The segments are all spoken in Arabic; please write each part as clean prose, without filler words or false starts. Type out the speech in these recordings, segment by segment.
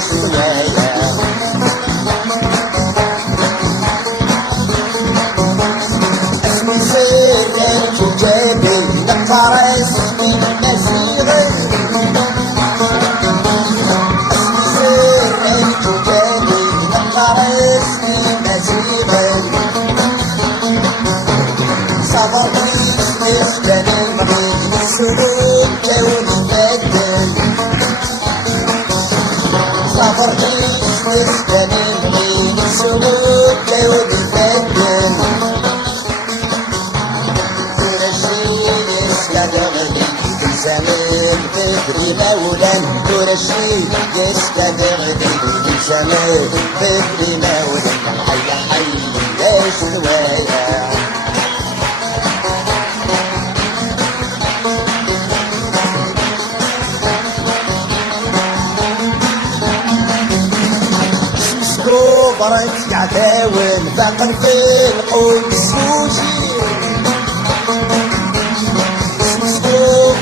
شوية اسمي سيدك وجابي نقطع اسمي نسيغي اسمي سيدك وجابي نقطع اسمي نسيغي صبرتيش تستلمني سلوك كوني بدل صبرتيش تستلمني سلوك كوني بدل كل شيء يستدعي زمان فكري مولا كل شيء يستدعي زمان فكري مولا حي حي يا شوية بريت يعتاون باقن في القدس وجي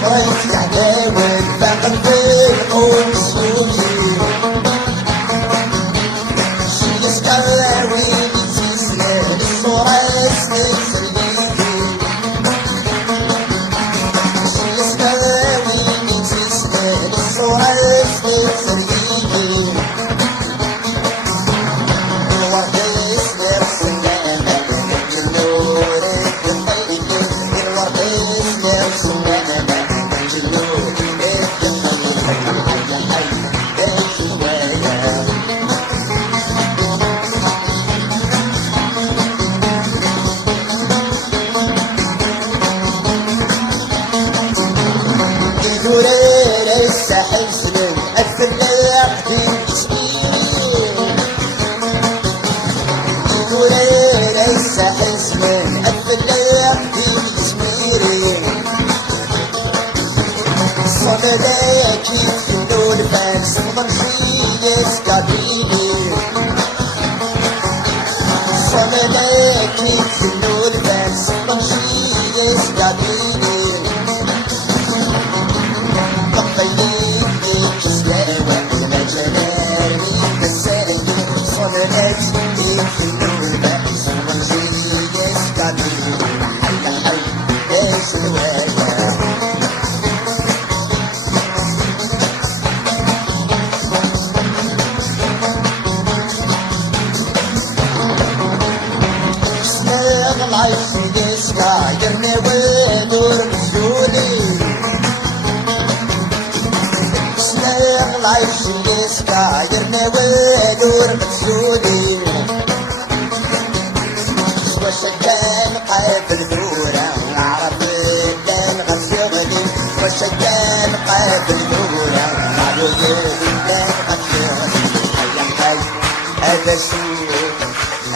بريت يعتاون باقن في القدس وجي شي يسكراوي بيتيسنا الصورة اسمك سليكي شي يسكراوي بيتيسنا الصورة اسمك سليكي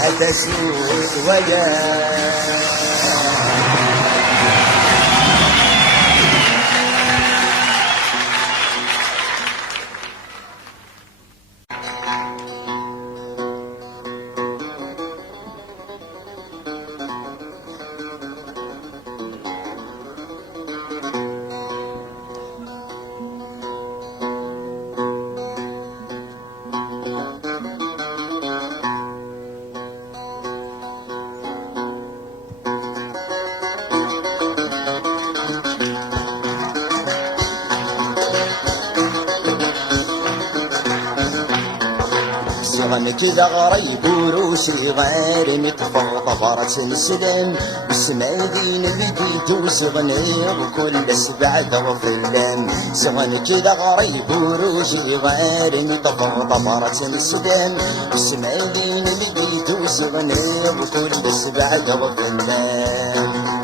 هذا سود ويا صغن كذا غريب وروسي غير متفوق فرس نسلم بسما دين الجديد وصغني وكل سبع ضرب اللم صغن كذا غريب وروسي غير متفوق فرس نسلم بسما دين الجديد وصغني وكل سبع ضرب اللم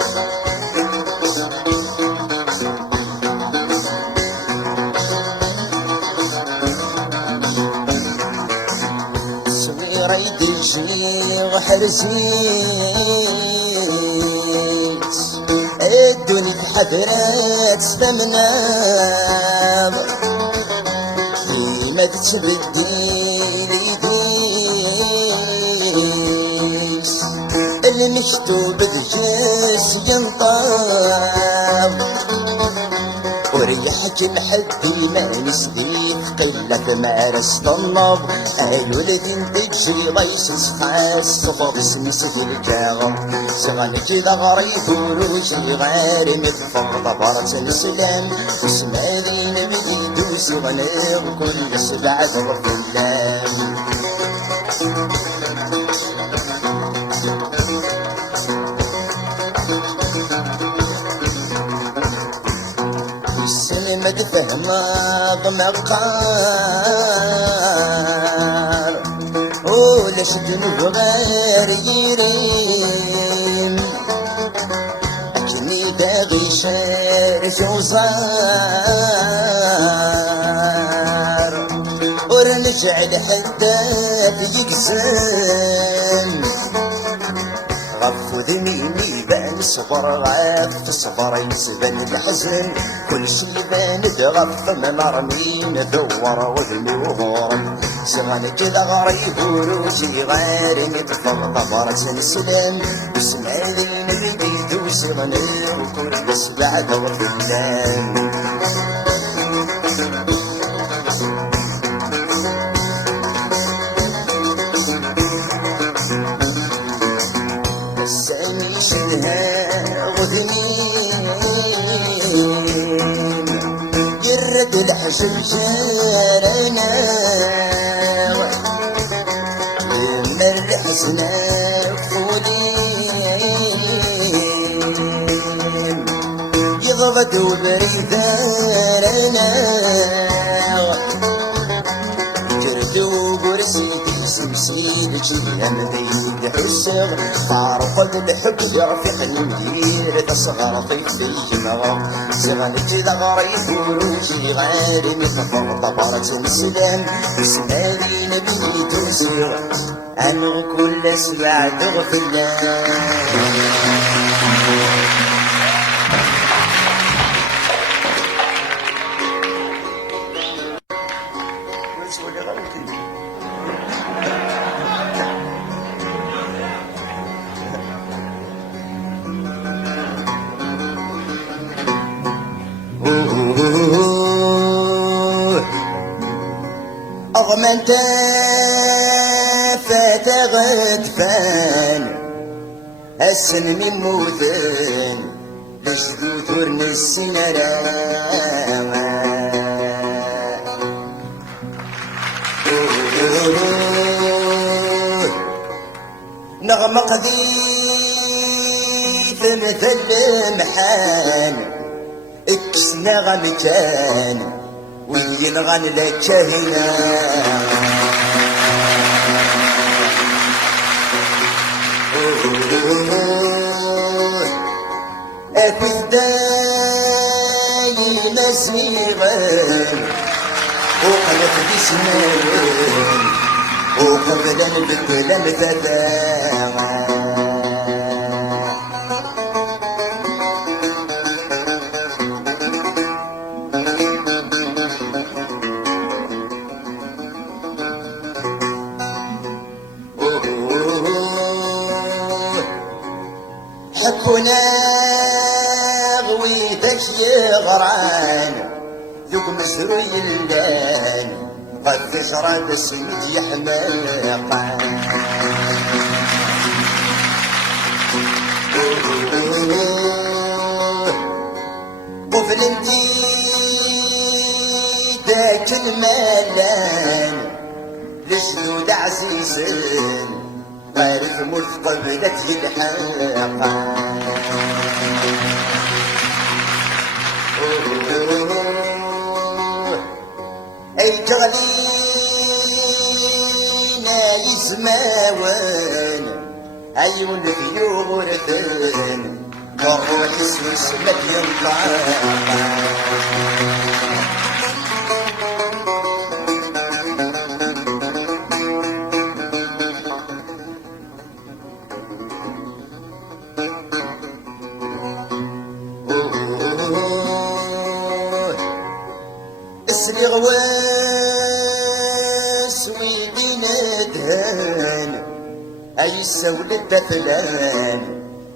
ريد الجيغ حرزيت الدنيا تحذرت ستمنام ما تتبدل يديس المكتوب بجس ينطام وريحك لحد ما نسليك قلة مارس النظ اي ولدي تجي غيسس خاس صفر سنسه الجاغم سغن كذا غريب وروشي غير متفر ضبرت السلام اسم هذي نبي دوسي غنير كل سبعة رب الله السلمة تفهمها ضمقار وليش ذنوب غير يريم أجني باغي شارج وزار ورنجع لحداد يقزم غفو ذنيني بان صبر غف صبر يسبن الحزن كل شي بان تغف من رمين ذور وذنور سغن كذا غريب وروسي غير نطفر ضبرت نسلم بسم هذي نبدي دوسي غنير وكل سبع دور بالله يرد الحشم شارنا من الحسنى فولين يغبد وبريدارنا جردو برسيتي سمسيل جيهم بيد حسر تعرف الحب يرفق المدير تصغر طيف في جمغة زغن كذا غريب وروجي غير متفر طبرة السلام بسم هذي نبي تنسر عنه كل سبع تغفر أغمن تافت غدفان السن من موذن لجدود ورن السنراوة نغم قذيف مثل محان اكس نغمتان وينغن لك هنا أكوث داي مسيغن وقلت بسنان وقبلا بكلا مثلاً حكونا غويتك يغران ذوك مسروي اللان قد تشرد السميد يحماقان قفل انتي ذاك المالان لشدود عزيزين غير الملك قبلت الحاقة اي جغلينا يسماوان عيون في يورثن والروح يسمت ينطاقا اسري غواس ويدينا دهان اي السول الدفلان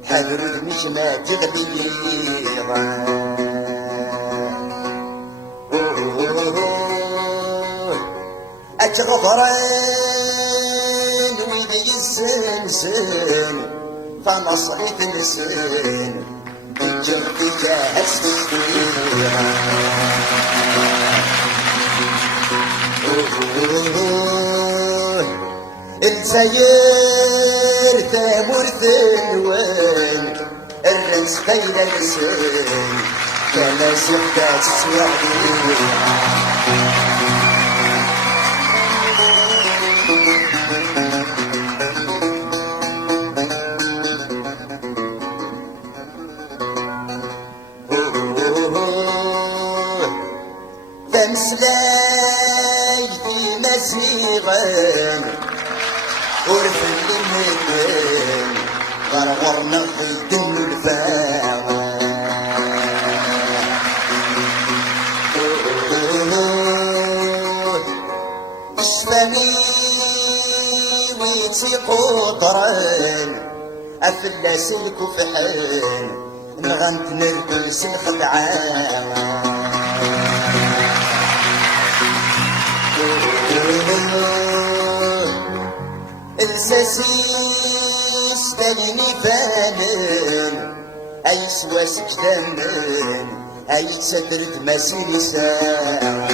حذر مش ما تغلي أتغفرين ويدي السنسن فنصري تنسن بجرتي جاهز تشتيها السير ثامر ثنوان الرنس خيل السن كما سيحتاج سوادي تمسلاي في مسيغان ورف المنين غرغرنا في دم الفاغان اشفاني ويتي قطران افلاس الكفحان نغنت نرقص الخدعان الساسيس تاني فانن اي سواسك ثمن اي تسدرت مسيني ساعة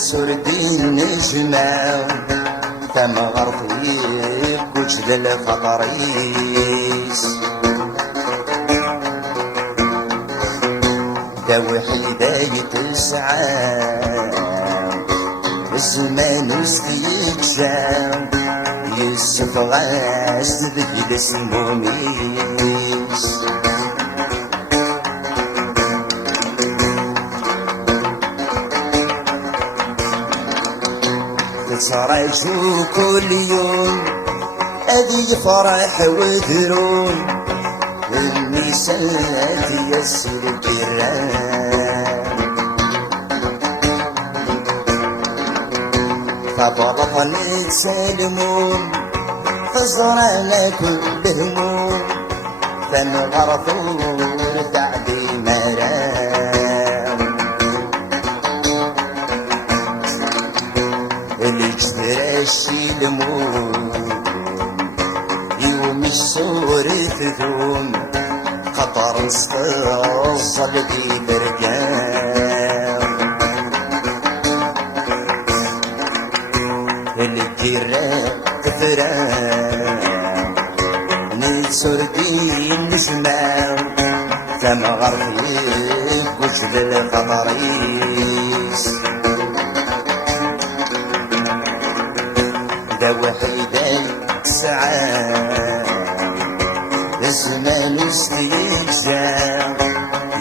سردين نجمة ثم غرطيب وجد الخطريس دا وحيدة يتسعى الزمان وستيجزا يوسف غاز ذي السموميس تراجو كل يوم أذي فرح وذرون والنساء تيسر الجيران فبرضا نتسالمون فزرنا كل هموم فنغرثون تعدي مرام الاشتراشي لمون يوم الصور تذوم خطر استوصل دي برقام الجيران تفرام نتسر دي نسمع ثم غرفيب وجد الخطريس دا وحيدة تسعى الزمان وستيجزا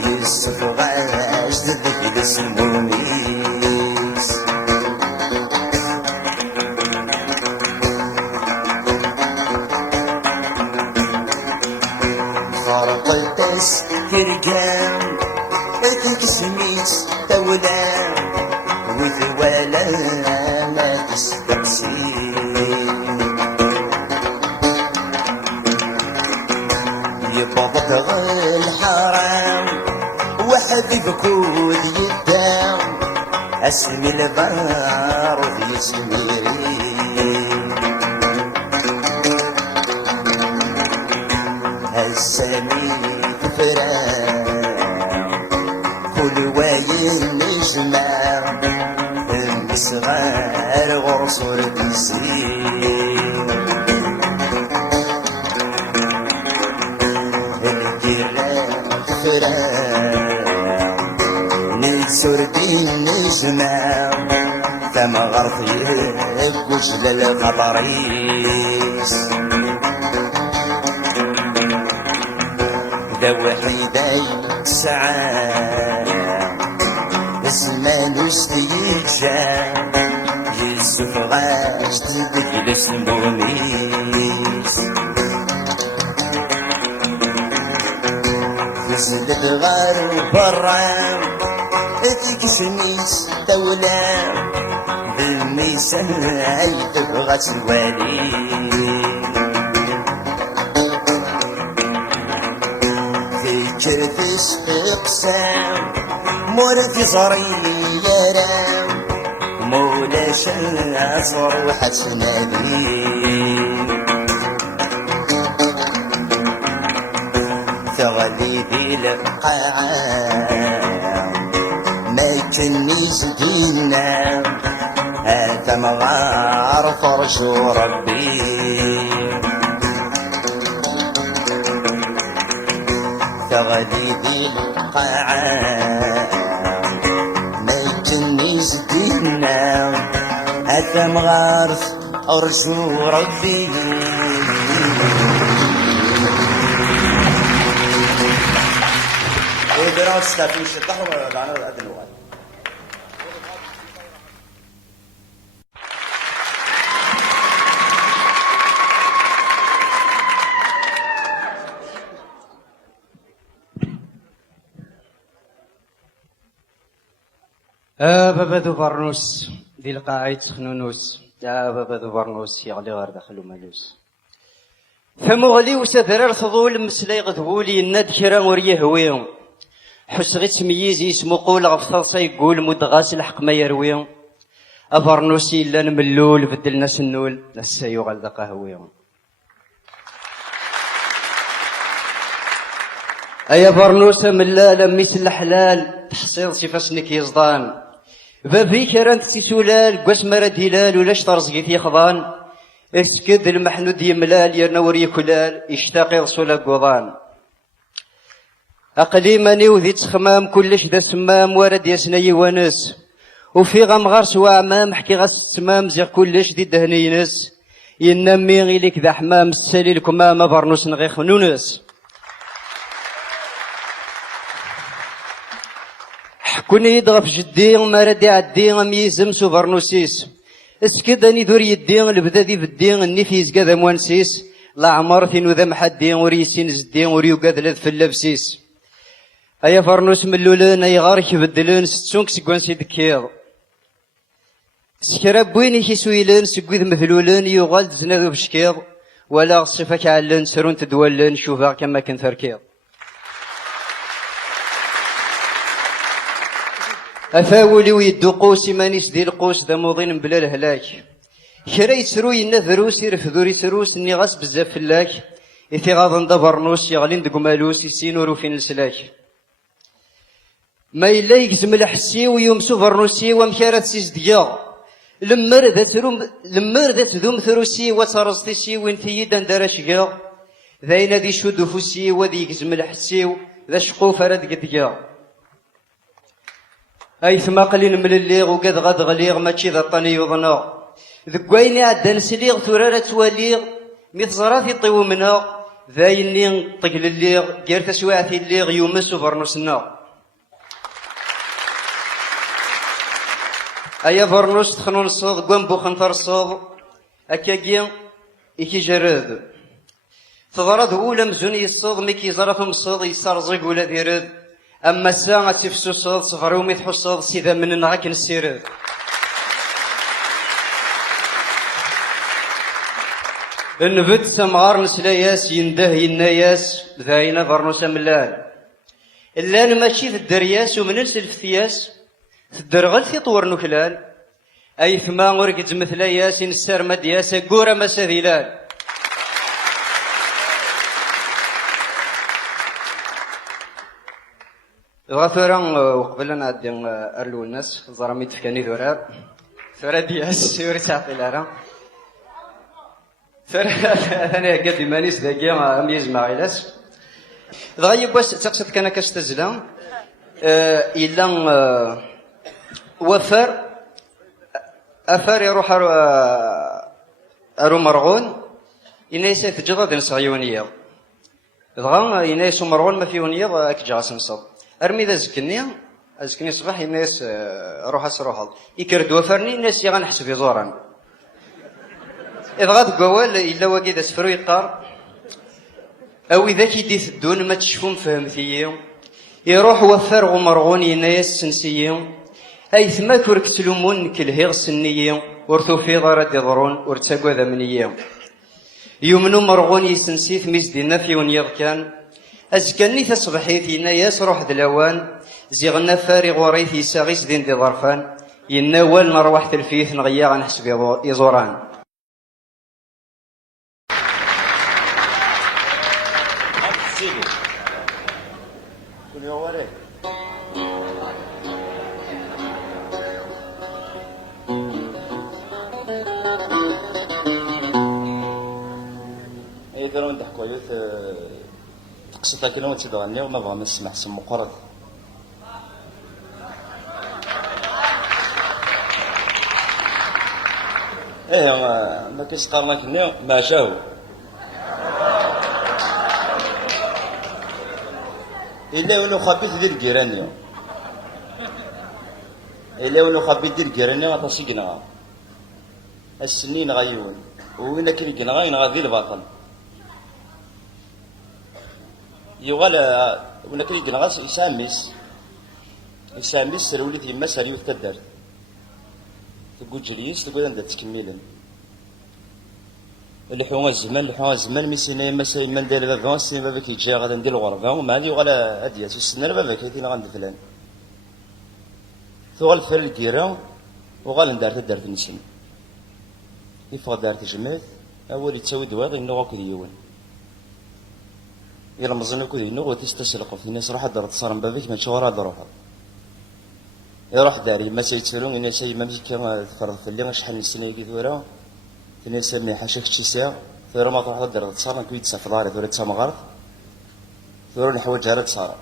يوسف غاش ذي السموميس خرق التسكير كام ذيك سميت تولام وذوالا ما تستمسين يبضك الحرام وحبيب كود يدام اسمي البار يسميرين هالسمي فرام كل واين نجمع الصغار غرصور بيسين الجيران فرام نتسر دين نجمع ثم غرفيب وجل الخطريس دا وحيدة تسعى الزمان وستيجزا يوسف غاش تذكي لسمونيس تسلد غار برام تكسنيس دولام بالميسان هاي تبغى توالي كرتس اقسام مورد زريرام مولاش العصر وحسناني ثغلي ذي القاعة ما كنيش دينا هذا مغار فرجو ربي تغلي ذي القاعة ما يجنيش دينا هذا مغارث أرجو ربي ودراسة ستافيش الظهر لعنة الأدن الوغاد بابا ذو برنوس ذي القاعد خنونوس بابا ذو برنوس يغلي غير داخل مالوس فمغلي وسذر الفضول مسلي غذولي الناد كرا وريه هويهم حس غي تمييز اسمو قول غفصاصا يقول مدغاس الحق ما يرويهم أبرنوسي إلا نملول بدلنا سنول لسا يغل دقا هويهم أيا برنوس ملال ميس الحلال تحصيل سيفاسنك يزضان بابي كرانت سيسولال قواس مراد هلال ولاش ترزقي في خضان اسكد المحنود يملال يرنا وري كلال يشتاقي رسول قوضان أقليماني وذي تخمام كلش ذا سمام ورد يسني ونس وفي غمغار سوا عمام حكي غاس تمام زيغ كلش ذي دهنينس ينمي غيلك ذا حمام السليل كمام برنوس نغي خنونس كوني يضغف جدي ما ردي عدي ميزم سو برنوسيس اسكد اني ذور يدي لبدا ذي بدي اني في زكا موانسيس لا عمر ثينو ذا محدي وريسين زدي وريو قاد في اللبسيس ايا فرنوس ملولن اي غارك بدلن ستونك سكوان سي دكيض سكراب وين كيسويلن سكويد مثلولن يغال تزنادو بشكيض ولا صفاك علن سرون تدولن شوفا كما كنت تركيض أفاولي ويدو قوس مانيس دي القوس ذا موضين بلا الهلاك كرا يسرو ينا ذروس يرفذو يسروس اني غاس بزاف فلاك إثي غاضن دا برنوس يغلين دقو مالوس يسينورو فين السلاك ما إلا يقزم الحسي ويومسو برنوسي ومكارات سيز ديا لمر ذا تذوم ثروسي وترزتيسي وين ثيدا دارا شقا ذاينا ذي شودو فوسي وذي يقزم الحسي ذا شقوف راد قدقا أي ثما قليل من الليغ وقد غاد غليغ ماشي ذا طاني يوضنا ذك ويني عدا نسليغ ثرارة تواليغ ميت زرافي طيو منا ذايني طقل الليغ غير تسواعتي الليغ يومس وفرنوسنا أيا فرنوس تخنون الصوغ قوام بوخنطر الصوغ أكاكي إكي جراد تضرد أولا مزوني الصوغ ميكي زرافهم الصوغ يسارزق ولا ديرد أما الساعة تفسو صوت صفرومي تحو صوت سيدا من نغاك نسيرد النبت سمغار نسلاياس ينده يناياس ذاينا برنوس ملال اللان ماشي في الدرياس ومن السلفتياس في الدرغل في طور نكلال أي ثما غرقت مثلاياس نسار مدياس قورا مساذيلال غثورا وقبل أن أدي أرلو الناس زرامي تفكاني ذورا ثورا دياس يوري تعطي لها ثورا أنا قد مانيس داكي أميز معيلاس ضغيب بس تقصد كان كاستزلا إلا وفر أفر يروح أرو مرغون إنايس تجرد نصغيونية ضغا إنايس مرغون ما فيونية أكجاس نصب أرمي ذا زكني صباح الناس روح أسروحض يكرد وفرني الناس يغنحس في زورا إذا غاد قوال إلا واقي ذا سفرو يقار أو إذا كي تدون ما تشوفون فهمتي يروح وفر غمرغون ينايس سنسية أي ثما كورك تلومون كالهيغ السنية ورثو في ضرد يضرون ورتاقوا ذا منية يمنو مرغون يسنسيث ميز دينا في ونيض كان أزكاني تصبحيث ينايس روح دلوان زيغنا فارغ وريث يساغيس دين دي ظرفان يناول نروح تلفيث نغيا غنحسب يزوران يديرون ضحكوا يوث تقصد كلمة تغني وما بغا ما نسمع سم مقرض ايه ما كيسقار لك ما شاو إلا ونو خبيت دير الجيرانية إلا ونو خبيت دير الجيرانية غتصيقنا السنين غيون وين كي يقنا غادي الباطل يغال وين كي يقنا يساميس سرولي يما ساريو تدار تقول جليس تقول أنت تكملن الحوان الزمان ميسينا مسا من دار بابا سي بابا كيجي غادا ندير الغرفه وما هذه ولا هاديه السنه بابا كيتينا غند فلان ثوال فر الكيرا وغال ندار دارت نسن يفغ دارت جمال اول يتساوي دواغ انه غاكو ديون يلا مزن كو دينو وتستسلق في الناس راح دارت صار باباك ما تشورا دروها يروح داري ما سيتسالون الناس ما مشي فرض في اللي شحال من سنه كي ثورا الناس اللي حاشاك شي ساعه ثورا ما تروح دار تصار كي تسافر داري ثورا تسا مغرب ثورا الحوايج هذا تصار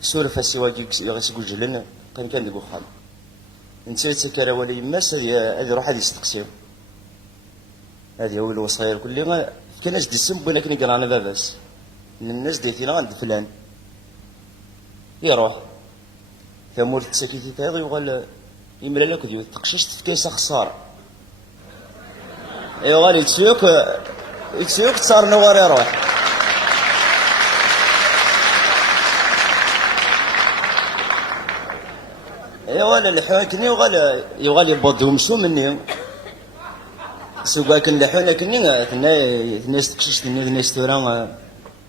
سولف السواقي يغسقوا جلن كان دبو خال انت تسكر ولي ماس هذه روح هذه يستقسيو هذه هو الوصايا كل كان ناس ديسم بنا كني قرانا باباس من الناس ديتينا عند فلان يروح ثمور تسكيتي تايض يقول يملا لك ديو تقششت في كيسه خساره ايوا غادي يتسوق تصار نوار يروح ايوا الحواكني يغالي يبضهم شو مني سوق كان لحونا كني ثنا تقششت ثنا ستورا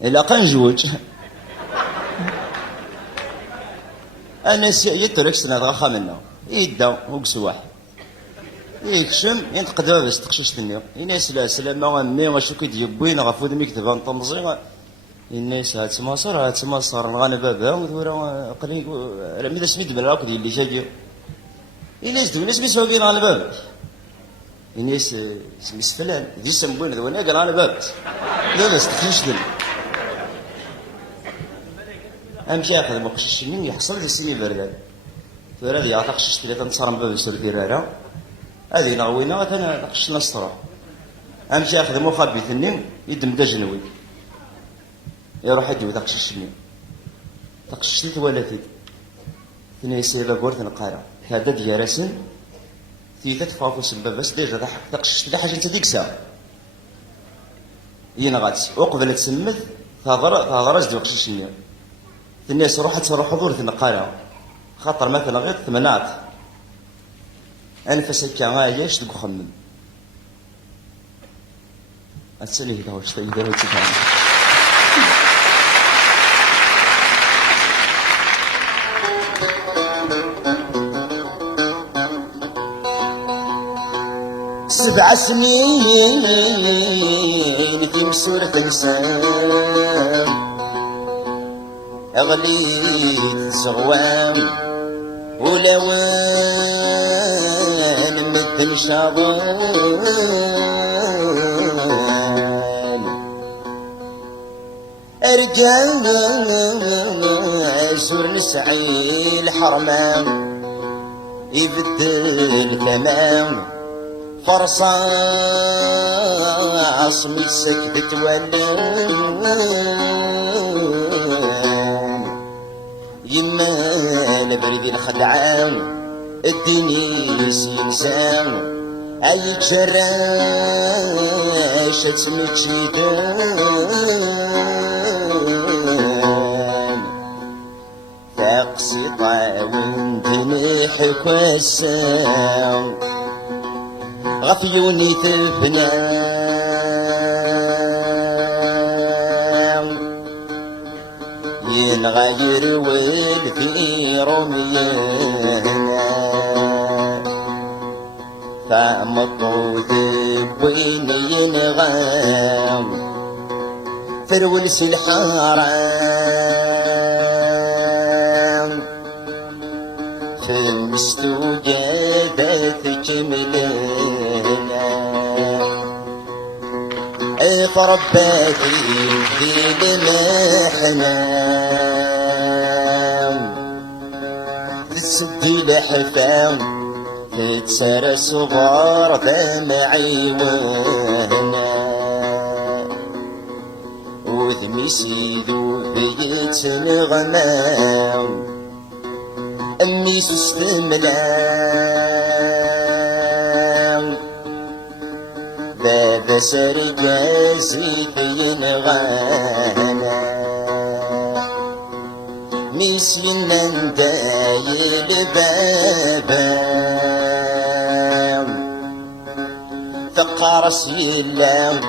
الا قنجوج انا يترك سنه غا منا يدا هو سواح يكشم ينتقد بس تقشش النية الناس لا سلامة غمي غاشو كي يبوين غا فود ميك تبان طمزي الناس هاتماصر غانا بابا ورا قريب راه ميدا سميت بلا راكو اللي جاي الناس دو الناس بيسوا بين على باب الناس سميس فلان ذي سمبون ذو انا قال انا باب لا بس تقشش دل امشي اخذ ما قشش مني يحصل لي سمي بردان ورا ذي عطا قشش ثلاثه نصار باب يسر ديرارا هذه نغوينا انا قشنا الصرا امشي اخذ مخبي ثنين يدم دجنوي يروح يجي تقششني تقششت ولا تي ثني سيلا غورت نقارا هذا ديارسن في تتفاقوا سبب بس ديجا تقششت لي حاجه انت ديك الساعه ينغات وقبل تسمث تهضرج ديال قششني الناس روحت صاروا حضور في النقارة خاطر مثلا غير ثمانات انفسك كان عايش تقو خمم السنة هي هو شتي يديروا تفهم سبع سنين في مسورة إنسان أغليت صغوام ولوان مثل شاضان أرجال زور نسعي الحرمان يبدل ثمان فرصاص مسك تتولان يما البرد الخدعان الدنيا سينسان أي جراشة مجيدان تقصي طاون تنحك والساو غفيوني تفنان ينغير والفي رميانا فمطود وين ينغام فرولس الحرام في المستوجبات جملنا فرباتي في المحنام تسدي لحفام تتسرى صغار فمعي وهنا وذميسيدو بيت نغمام أمي سستملام باب سرجازي ينغانا ميسينا ندايل بابام ثقارس يلام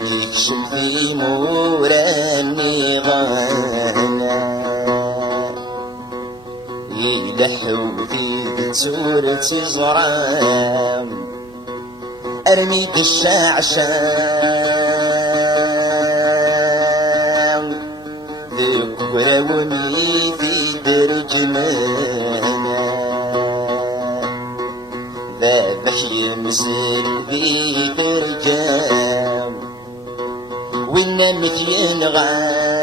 يكشف في موراني غانا يلحو في سورة زرام أرمي الشعشام ذكرى ومي في درجمانا ذابح يمزل بي برجام والنمت ينغام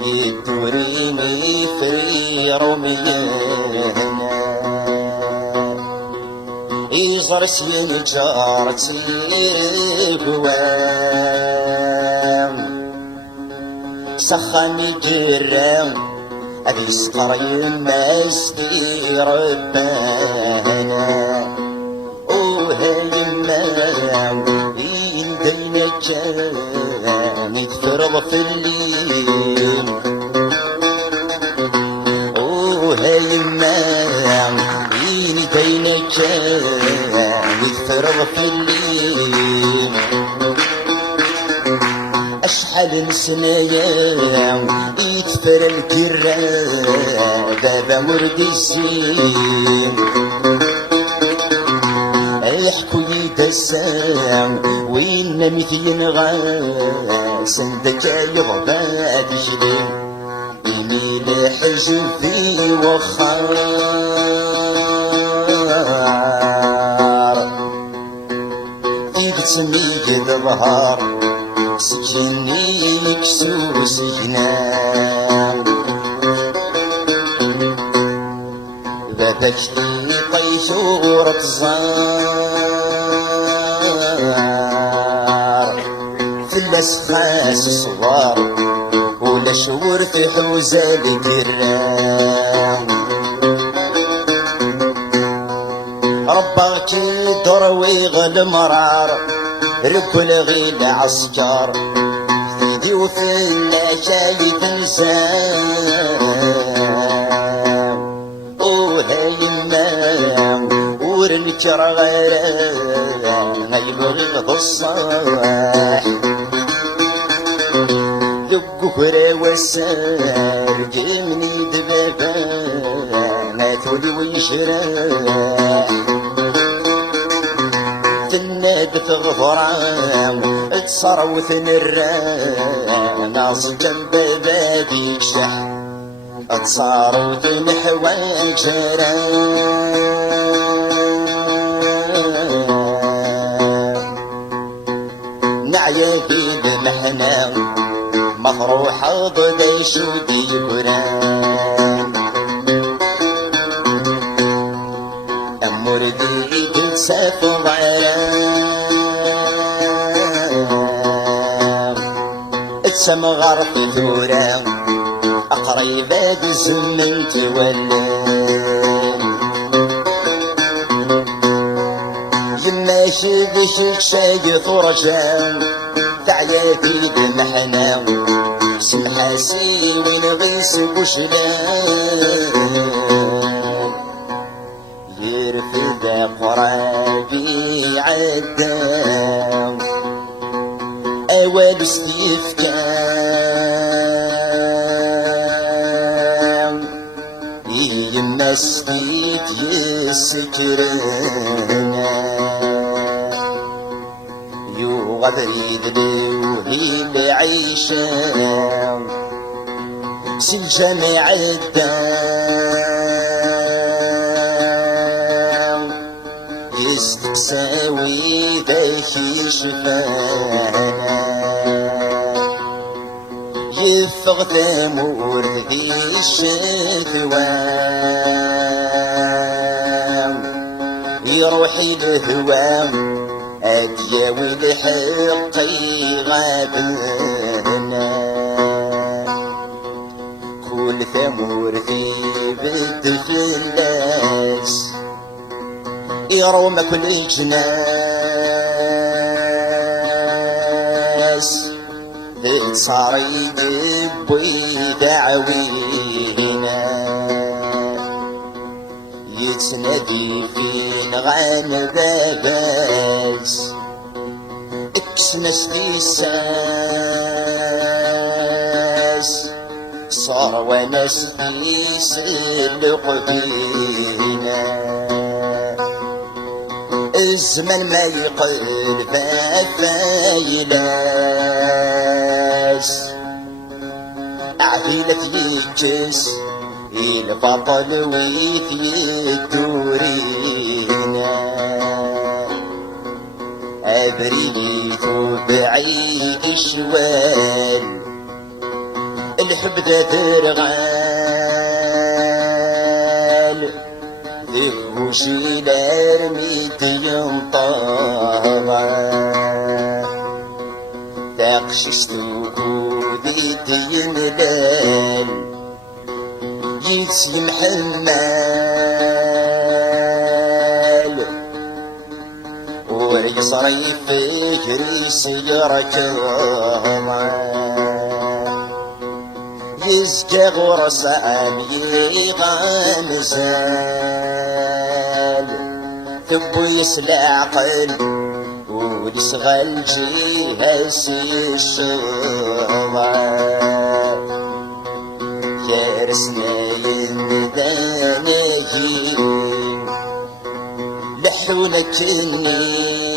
يدوريني في رميانا يزرس ينجارت القوام سخاني جرام أبي سقر يمازدي ربانا وهيمام يندينا كان يتفرض في الليل وهيمام يندينا كان يتفرض في الليل أشحال نسنايام يتفر القراب بابا مرد الزين يحكوا يدسام وين مثل نغاس ذكا يغباد جليم يميل حجب في وخار يقتمي قد ظهر سجني مكسو سجنان بابك لي طيشورة الزار في الأسخاس الصغار ولا شور في حوزة القرام ربك دروي غل مرار رب الغيل عسكر في وفي اللاشالي تنسام وهاي المام ورنكر غيران يبغض الصاح ذق فري والسار جمني دبابا ما تولي ويشراح تناد تغفران تصروث الرام ناس جنب بابي يكشح تصاروث نحوى جرام نعيا في بمحنا مطروحة ضدي شودي برام أمردي قد سافض عرام اتسم غرف ثورام أقريبات الزمن تولم ماشي بشك شاي فرجان تعياتي دمحنا سمحاسي ونغيس بوشلان يرفد قرابي عدام أول استيفكام يمسكيت يسكرنا يغبريد لوهي بعيشة سالجامع الدام يستقساوي ذاكي شفانا يفغ ثمور ذي الشثوام يروحي الهوام أدياوي الحقي غابنا كل ثمور ذي بالدفلاس يروم كل جناس صار يدبي دعوينا يتنادي في نغان باباس اكسنس ديساس صار وناس يسلق بينا الزمن ما يقل فايلاس عقيلة يجس البطل ويثي الدورينا أبريد بعيد الشوال الحب ذا ذرغال ذوشي لارميت ينطاغا تقششتو ذي ينلال يتسي محمال ويصري فكري سيرك يزكى غرسان يغامزال ثبو يسلع قلب ولسغل جيها الشغال يارسنا ينداناجي لحونة النيم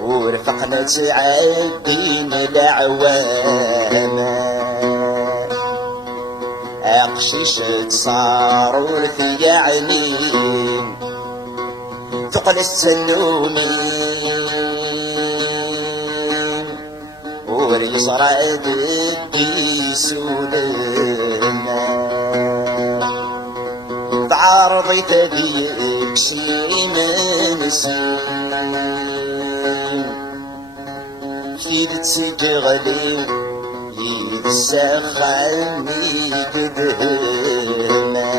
ورفقنا تعدين العوامة أقشش تصاروا ثيعني ثقل السنومين وريصراد الديسولنا بعرضي تبيك سيمنسين فيدت تغلي يتسخني قدهما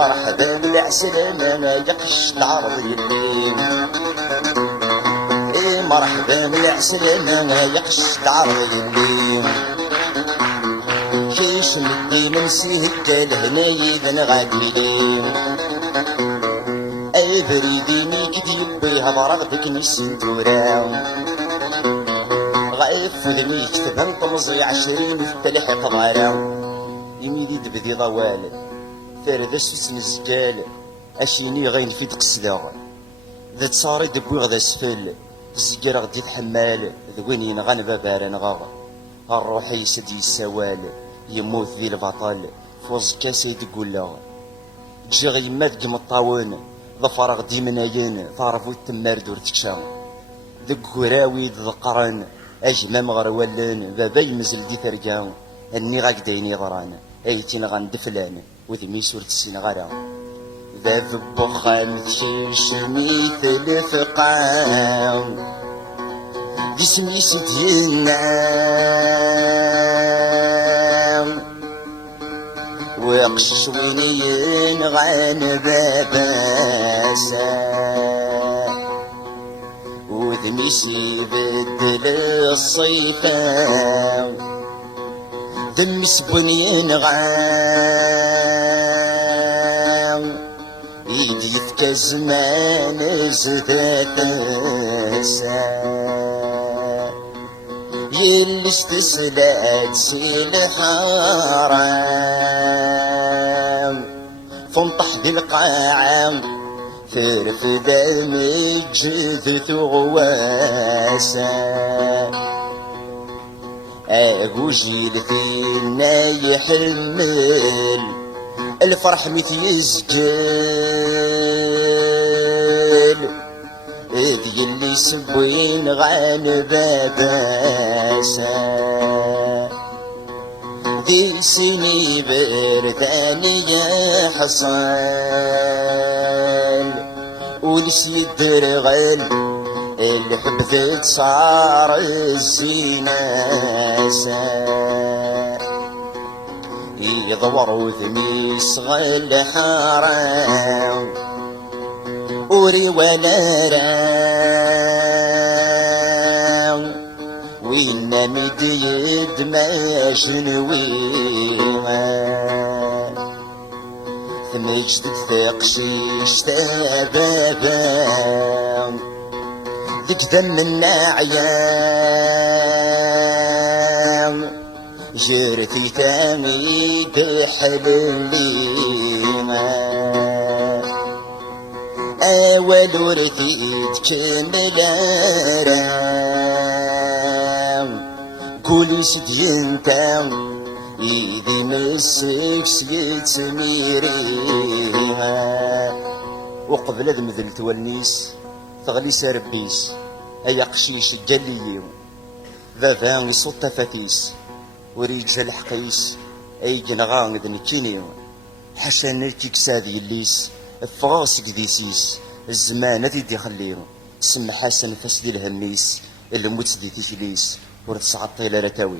مرحبا بالعسلامة يقش العرض يليم مرحبا بالعسلامة يقش العرض يليم كيش مدي من سيهك الهناي ذا نغاديليم البريديني كديب بيها ضرغتك نسنتورا غايف ذمي كتبان طمزي 20 في التلحق ضارا يميدي دبدي ضوال فارد اسوس نزكال اشيني غين في دقسدا ذا تصاري دبوي غدا سفل زكار غدي تحمال ذوينين غنبا باران غاغ الروح يسد يسوال يموت ذي البطل فوز كاسي تقول جي غيما دقم الطاون ظفر غدي مناين تعرفو التمار دور تكشا ذك كراوي ذقران اجمام غروالان بابا يمزل دي ثرقا اني غاك دايني ضران ايتين غندفلان وذمي سورة السنغارة ذا بخام ذشيش مثل فقام ذي سمي سيدنا وقش وينين غان باباسا وذميسي بدل الصيفة دمس بنين غان يدي في زمان زداتاسا يلي استسلات سي الحرام فنطح دي القاعة فرفدا مجد ثغواسا أبو جيل فينا يحمل الفرح متيزجل ذي اللي سبوين غان باباسا ذي سني بردان يا حصان ولس يدرغل الحب ذات صار الزيناسا يضور وذني صغل حرام وري ولا رام وين مديد ما شنويها ثمجد ثقشيش تبابا ذيك دم النعيام جرتي تاني تحلليها أول ورثيت كمل رام قولي سدينتا إيدي مسك سيد سميريها وقبل ذم ذلت والنيس ثغلي سربيس أي قشيش جليو ذا صوت فتيس وريج الحقيس أي جنغان ذن كينيو حسن نركيك ساذي الليس فغاسك ديسيس الزمان ذي دي خليو سم حسن فسدي الهميس اللي موت دي تيشليس ورد سعطي لا رتاوي